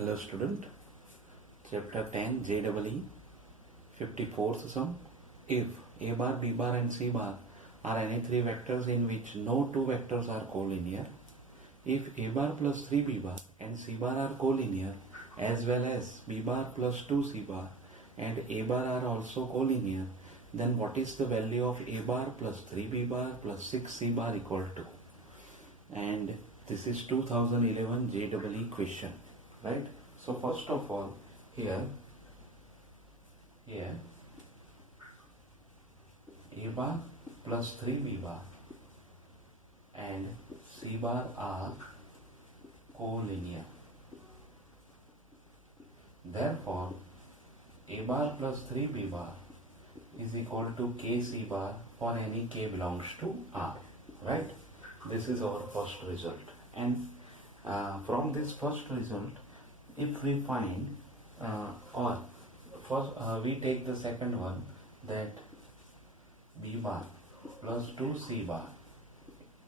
Hello student, chapter 10 JEE 54th sum. If A bar, B bar and C bar are any three vectors in which no two vectors are collinear, if A bar plus 3B bar and C bar are collinear as well as B bar plus 2C bar and A bar are also collinear, then what is the value of A bar plus 3B bar plus 6C bar equal to? And this is 2011 JEE question, right? So first of all, here A bar plus 3B bar and C bar are collinear. Therefore, A bar plus 3B bar is equal to KC bar for any K belongs to R, right? This is our first result. And from this first result, if we find we take the second one, that B bar plus 2C bar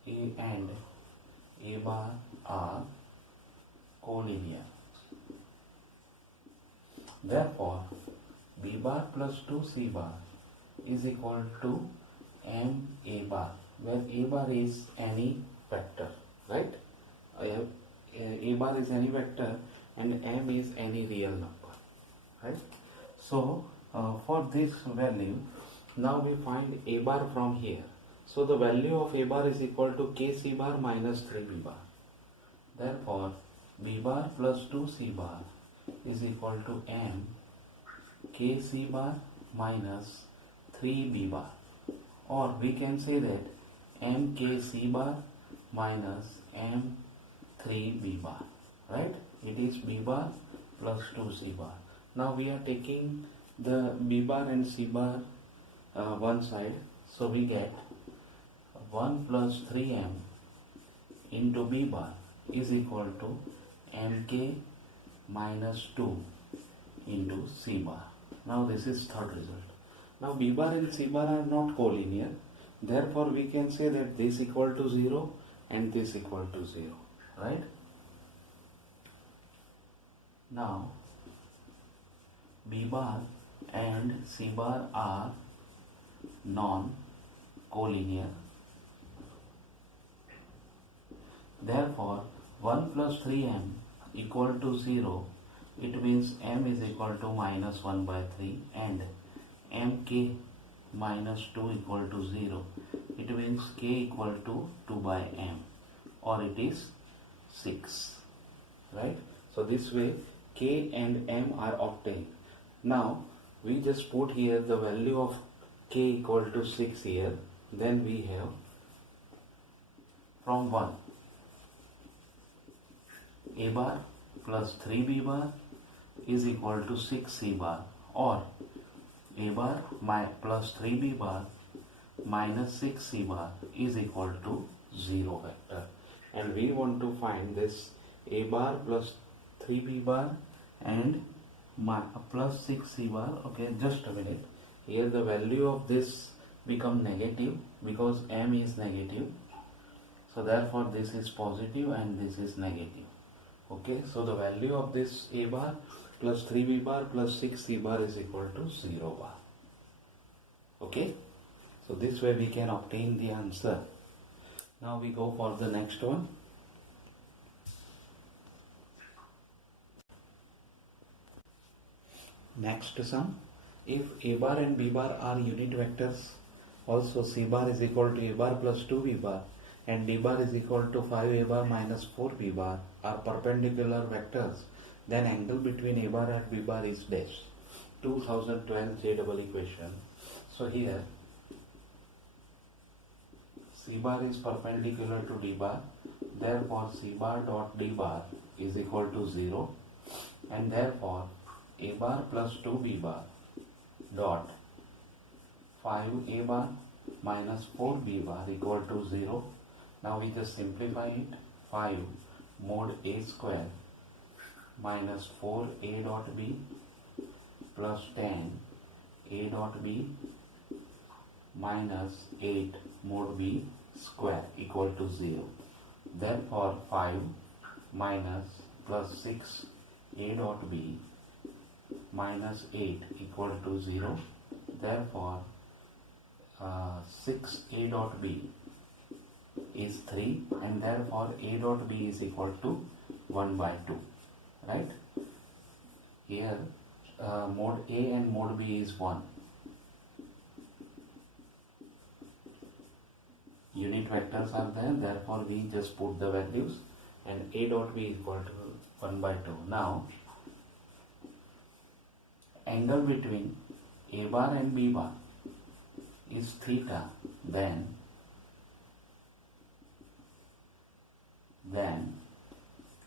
and A bar are collinear. Therefore, B bar plus 2C bar is equal to M A bar, where A bar is any vector, right? A bar is any vector and M is any real number, right? So for this value, now we find A bar from here. So the value of A bar is equal to KC bar minus 3B bar. Therefore, B bar plus 2C bar is equal to M KC bar minus 3B bar. Or we can say that M KC bar minus M 3B bar, right? It is B bar plus 2C bar. Now we are taking the B bar and C bar one side, so we get 1 plus 3M into B bar is equal to MK minus 2 into C bar. Now this is third result. Now B bar and C bar are not collinear, therefore we can say that this equal to 0 and this equal to 0, right? Now B bar and C bar are non-collinear. Therefore 1 plus 3M equal to 0, it means M is equal to minus 1 by 3 and MK minus 2 equal to 0. It means K equal to 2 by M, or it is 6, right? So this way K and M are obtained. Now we just put here the value of K equal to 6 here. Then we have from 1 A bar plus 3B bar is equal to 6C bar, or A bar plus 3B bar minus 6C bar is equal to 0 vector. And we want to find this A bar plus 3B bar and plus 6C bar. Okay, just a minute. Here the value of this become negative because M is negative. So therefore this is positive and this is negative. Okay, so the value of this A bar plus 3B bar plus 6C bar is equal to 0 bar. Okay, so this way we can obtain the answer. Now we go for the next one. Next sum. If A bar and B bar are unit vectors, also C bar is equal to A bar plus 2B bar and D bar is equal to 5A bar minus 4B bar are perpendicular vectors, then angle between A bar and B bar is dash. 2012 JEE question. So here C bar is perpendicular to D bar, therefore C bar dot D bar is equal to 0, and therefore A bar plus 2B bar dot 5A bar minus 4B bar equal to 0. Now we just simplify it. 5 mod A square minus 4A dot B plus 10 A dot B minus 8 mod B square equal to 0. Therefore 5 minus plus 6 A dot B minus 8 equal to 0. Therefore, 6 A dot B is 3, and therefore A dot B is equal to 1 by 2. Right? Here mode A and mode B is 1. Unit vectors are there, therefore we just put the values, and A dot B is equal to 1 by 2. Now, angle between A bar and B bar is theta, then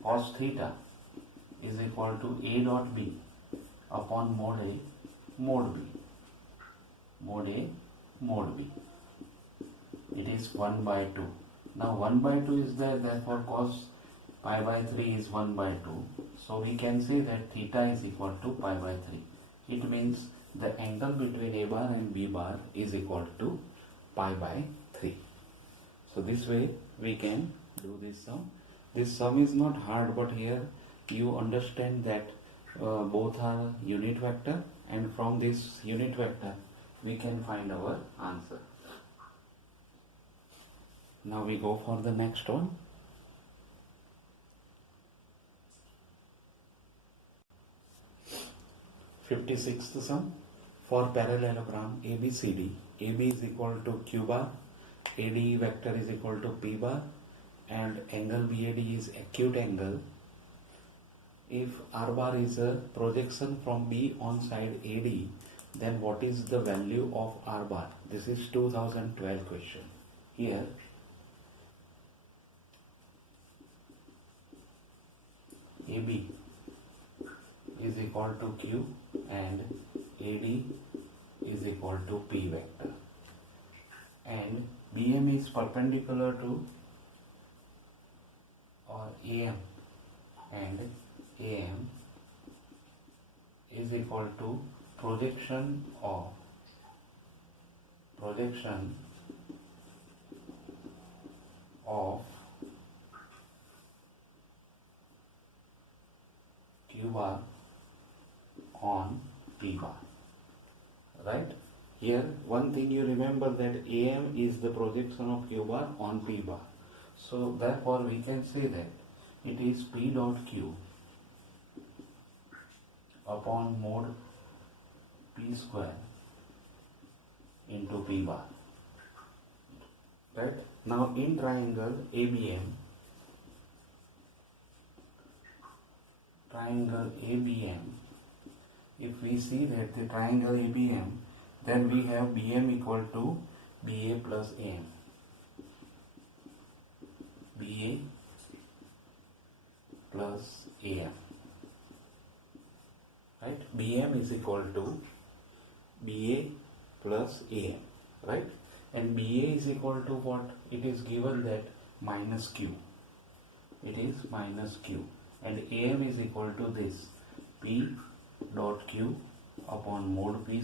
cos theta is equal to A dot B upon mode A mode B. Mode A mode B. It is 1 by 2. Now 1 by 2 is there, therefore cos pi by 3 is 1 by 2. So we can say that theta is equal to pi by 3. It means the angle between A bar and B bar is equal to pi by 3. So this way we can do this sum. This sum is not hard, but here you understand that both are unit vector, and from this unit vector we can find our answer. Now we go for the next one. Fifty-sixth sum. For parallelogram ABCD, AB is equal to Q bar, AD vector is equal to P bar, and angle BAD is acute angle. If R bar is a projection from B on side AD, then what is the value of R bar? This is 2012 question. Here AB is equal to Q and AD is equal to P vector, and BM is perpendicular to or AM, and AM is equal to projection of Q bar on P bar. Right? Here one thing you remember, that AM is the projection of Q bar on P bar. So therefore we can say that it is P dot Q upon mode P square into P bar. Right? Now in triangle ABM, if we see that the triangle ABM, then we have BM equal to BA plus AM. BA plus AM. Right? BM is equal to BA plus AM. Right? And BA is equal to what? It is given that minus Q. It is minus Q. And AM is equal to this P dot Q upon mode P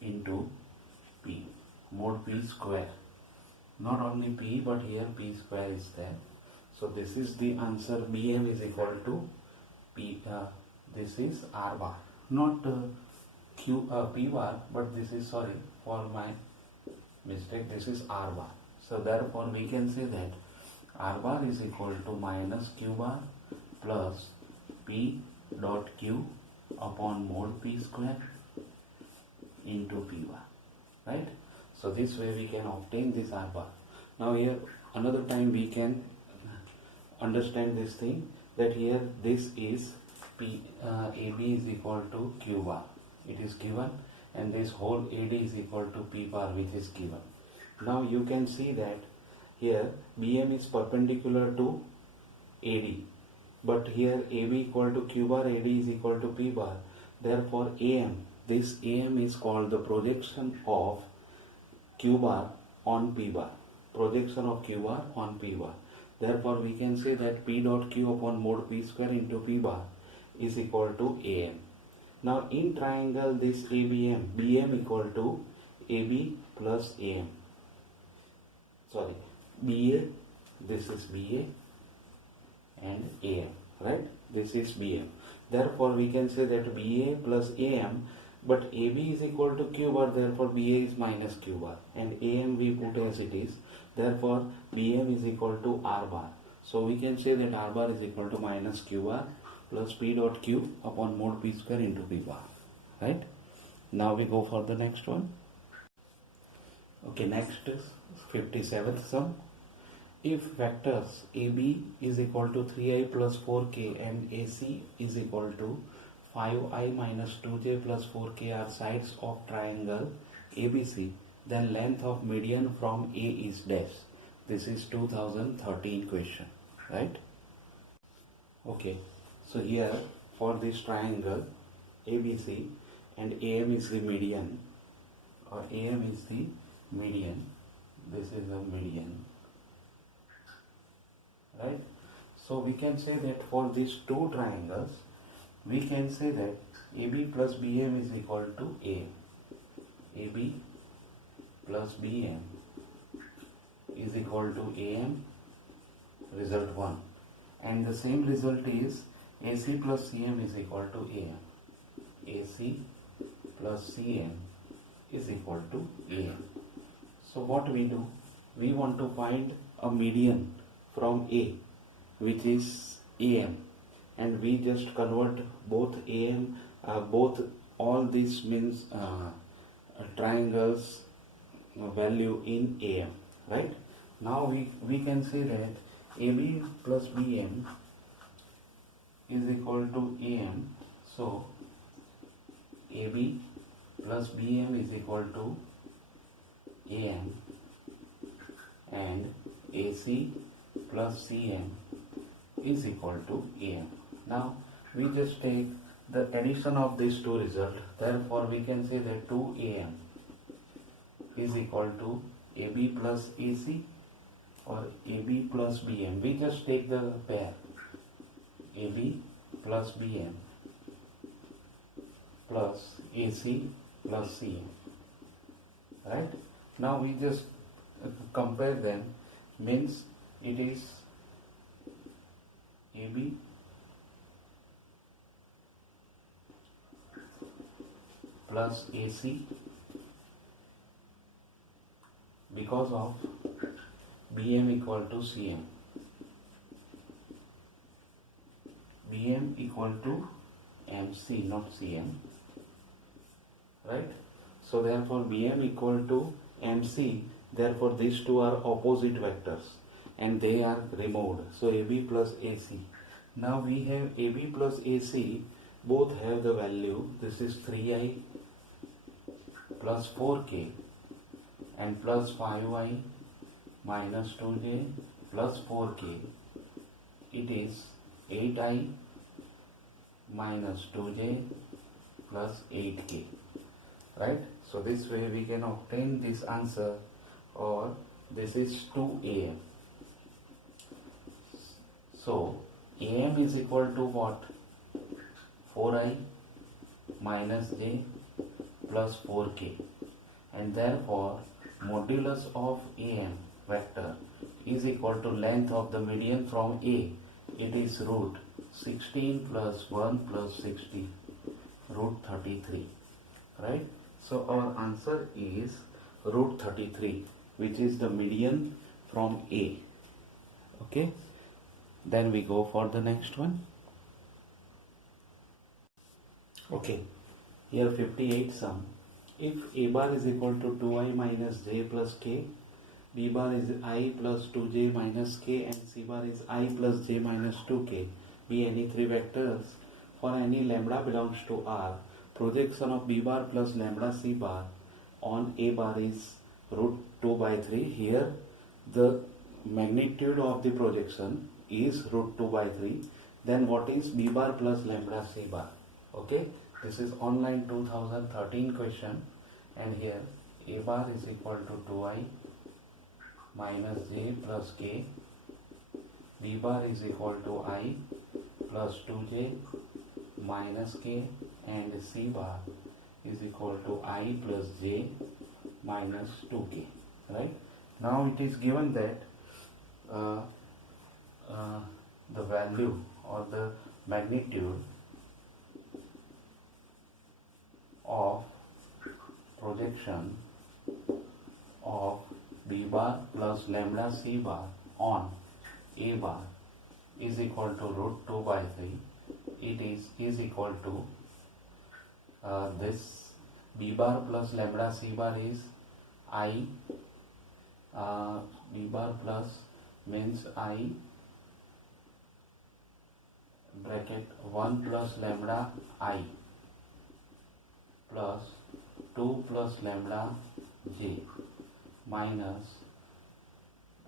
into P. Mode P square. Not only P, but here P square is there. So this is the answer. BM is equal to P. This is R bar. Not P bar, but this is, sorry for my mistake, this is R bar. So therefore we can say that R bar is equal to minus Q bar plus P dot Q upon mode P square into P bar. Right? So this way we can obtain this R bar. Now here another time we can understand this thing, that here this is AB is equal to Q bar. It is given, and this whole AD is equal to P bar, which is given. Now you can see that here BM is perpendicular to AD, but here AB equal to Q bar, AD is equal to P bar. Therefore AM, this AM is called the projection of Q bar on P bar. Projection of Q bar on P bar. Therefore we can say that P dot Q upon mode P square into P bar is equal to AM. Now in triangle this ABM, BM equal to AB plus AM. BA, this is BA and AM, right? This is BM. Therefore, we can say that BA plus AM, but AB is equal to Q bar, therefore BA is minus Q bar, and AM we put as it is, therefore BM is equal to R bar. So we can say that R bar is equal to minus Q bar plus P dot Q upon mod P square into P bar, right? Now we go for the next one. Okay, next is 57th sum. If vectors AB is equal to 3i plus 4k and AC is equal to 5i minus 2j plus 4k are sides of triangle ABC, then length of median from A is dash. This is 2013 question, right? Okay, so here for this triangle ABC and AM is the median, or AM is the median, this is the median, right? So we can say that for these two triangles, we can say that AB plus BM is equal to AM. AB plus BM is equal to AM, result 1. And the same result is AC plus CM is equal to AM. AC plus CM is equal to AM. So what we do? We want to find a median from A, which is AM, and we just convert both AM, all this means triangles value in AM, right? Now we can say that AB plus BM is equal to AM, so AB plus BM is equal to AM, and AC plus CM is equal to AM. Now we just take the addition of these two results, therefore we can say that 2AM is equal to AB plus AC or AB plus BM. We just take the pair AB plus BM plus AC plus CM, right? Now we just compare them, means it is AB plus AC because of BM equal to CM. BM equal to MC, not CM, right? So therefore BM equal to MC, therefore these two are opposite vectors and they are removed. So AB plus AC. Now we have AB plus AC, both have the value. This is 3i plus 4k and plus 5i minus 2j plus 4k. It is 8i minus 2j plus 8k, right? So this way we can obtain this answer, or this is 2AM. So AM is equal to what? 4i minus j plus 4k, and therefore modulus of AM vector is equal to length of the median from A. It is root 16 plus 1 plus 60, root 33, right? So our answer is root 33, which is the median from A. Okay, then we go for the next one. Okay, here 58 sum. If A bar is equal to 2i minus j plus k, B bar is I plus 2j minus k, and C bar is I plus j minus 2k, be any three vectors for any lambda belongs to R, projection of B bar plus lambda C bar on A bar is root 2 by 3. Here the magnitude of the projection is root 2 by 3. Then what is B bar plus lambda C bar? Okay, this is online 2013 question, and here A bar is equal to 2i minus j plus k, B bar is equal to I plus 2j minus k, and C bar is equal to I plus j minus 2k, right? Now it is given that the value or the magnitude of projection of B bar plus lambda C bar on A bar is equal to root 2 by 3. It is equal to this B bar plus lambda C bar is I, B bar plus means I bracket 1 plus lambda I plus 2 plus lambda j minus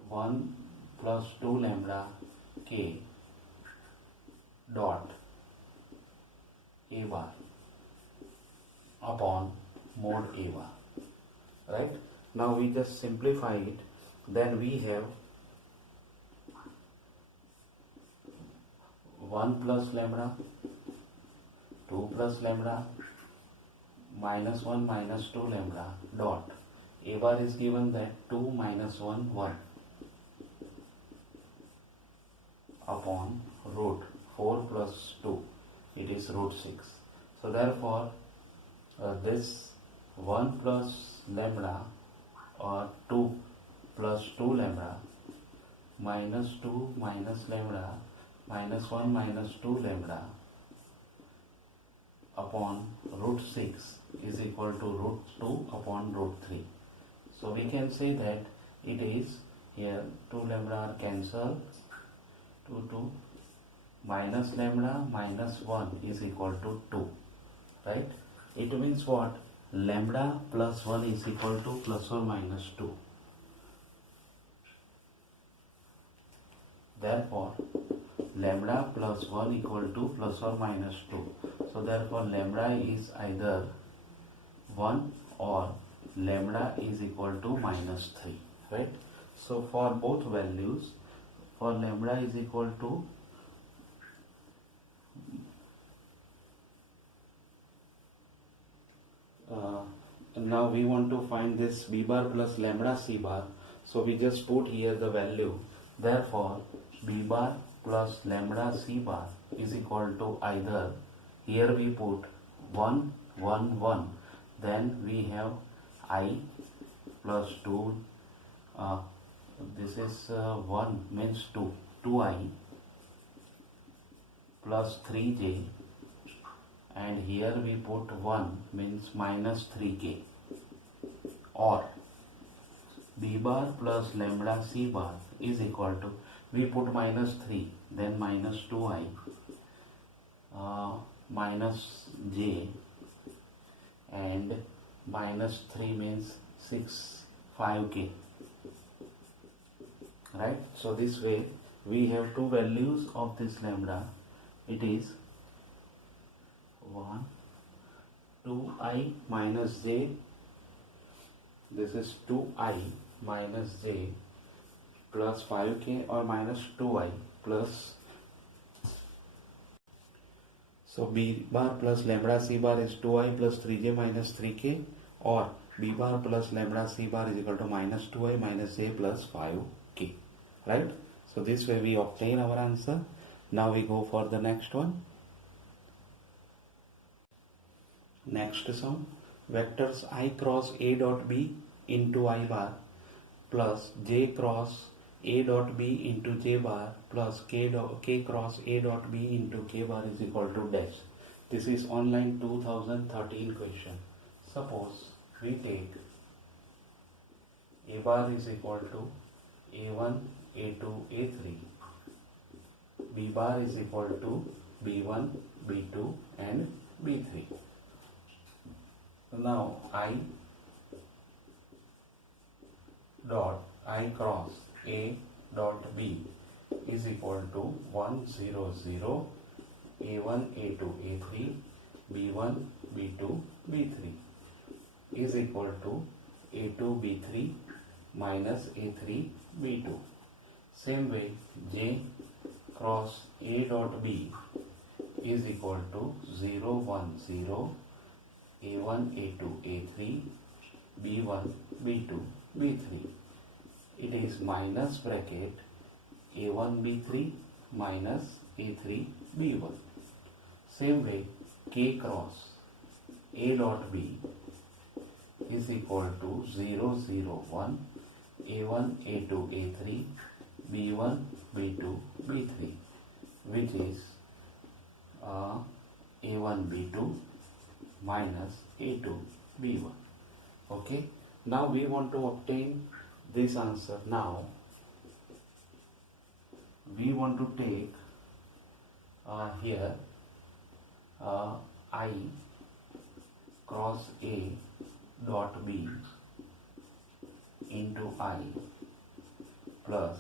1 plus 2 lambda k dot A bar upon mod A bar. Right? Now we just simplify it. Then we have 1 plus lambda, 2 plus lambda, minus 1 minus 2 lambda dot A bar is given that 2 minus 1 1 upon root 4 plus 2, it is root 6. So therefore this 1 plus lambda or 2 plus 2 lambda minus 2 minus lambda minus 1 minus 2 lambda upon root 6 is equal to root 2 upon root 3. So we can say that it is here 2 lambda are cancelled, 2 minus lambda minus 1 is equal to 2, right? It means what? Lambda plus 1 is equal to plus or minus 2. Therefore lambda plus 1 equal to plus or minus 2. So therefore lambda is either 1 or lambda is equal to minus 3, right? So for both values, for lambda is equal to now we want to find this B bar plus lambda C bar. So we just put here the value. Therefore B bar plus lambda C bar is equal to either, here we put 1 1 1, then we have I plus 2, this is 1 means 2, 2I plus 3j, and here we put 1 means minus 3k, or B bar plus lambda C bar is equal to, we put minus 3, then minus 2I minus j, and minus 3 means 6 5k, right? So this way we have two values of this lambda. It is 1 2I minus j, this is 2I minus j plus 5k or minus 2I plus, so B bar plus lambda C bar is 2I plus 3j minus 3k, or B bar plus lambda C bar is equal to minus 2I minus j plus 5k, right? So this way we obtain our answer. Now we go for the next one. Next sum, vectors I cross A dot B into I bar plus J cross A dot B into J bar plus K cross A dot B into K bar is equal to dash. This is online 2013 question. Suppose we take A bar is equal to A1, A2, A3. B bar is equal to B1, B2 and B3. Now I cross A dot B is equal to 1 0 0 A1 A2 A3 B1 B2 B3 is equal to A2 B3 minus A3 B2. Same way J cross A dot B is equal to 0 1 0 A1 A2 A3 B1 B2 B3. It is minus bracket A1 B3 minus A3 B1. Same way, K cross A dot B is equal to 0 0 1 A1 A2 A3 B1 B2 B3, which is A1 B2 minus A2 B1. Okay, now we want to obtain this answer. Now we want to take here I cross A dot B into I plus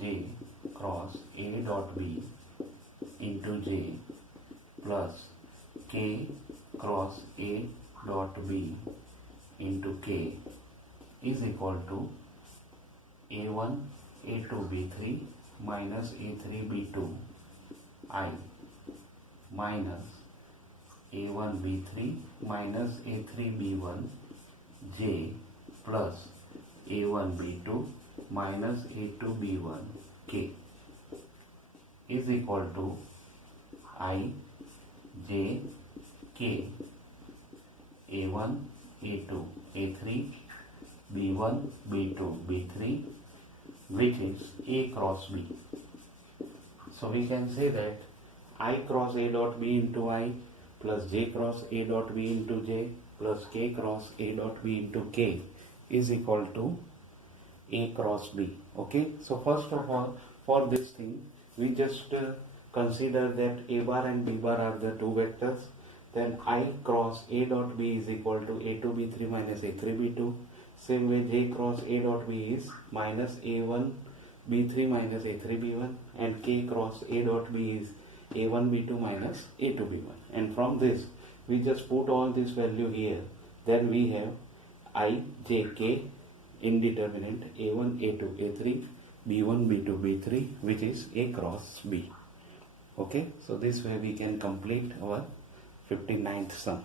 J cross A dot B into J plus K cross A dot B into K is equal to A1 A2 B3 minus A3 B2 I minus A1 B3 minus A3 B1 J plus A1 B2 minus A2 B1 K is equal to I J K A1 A2 A3 B1 B2 B3, which is A cross B. So we can say that I cross A dot B into I plus J cross A dot B into J plus K cross A dot B into K is equal to A cross B. Okay, so first of all, for this thing we just consider that A bar and B bar are the two vectors. Then I cross A dot B is equal to A2 B3 minus A3 B2. Same way J cross A dot B is minus A1 B3 minus A3 B1, and K cross A dot B is A1 B2 minus A2 B1. And from this we just put all this value here. Then we have I J K indeterminate A1 A2 A3 B1 B2 B3, which is A cross B. Okay, so this way we can complete our 59th sum.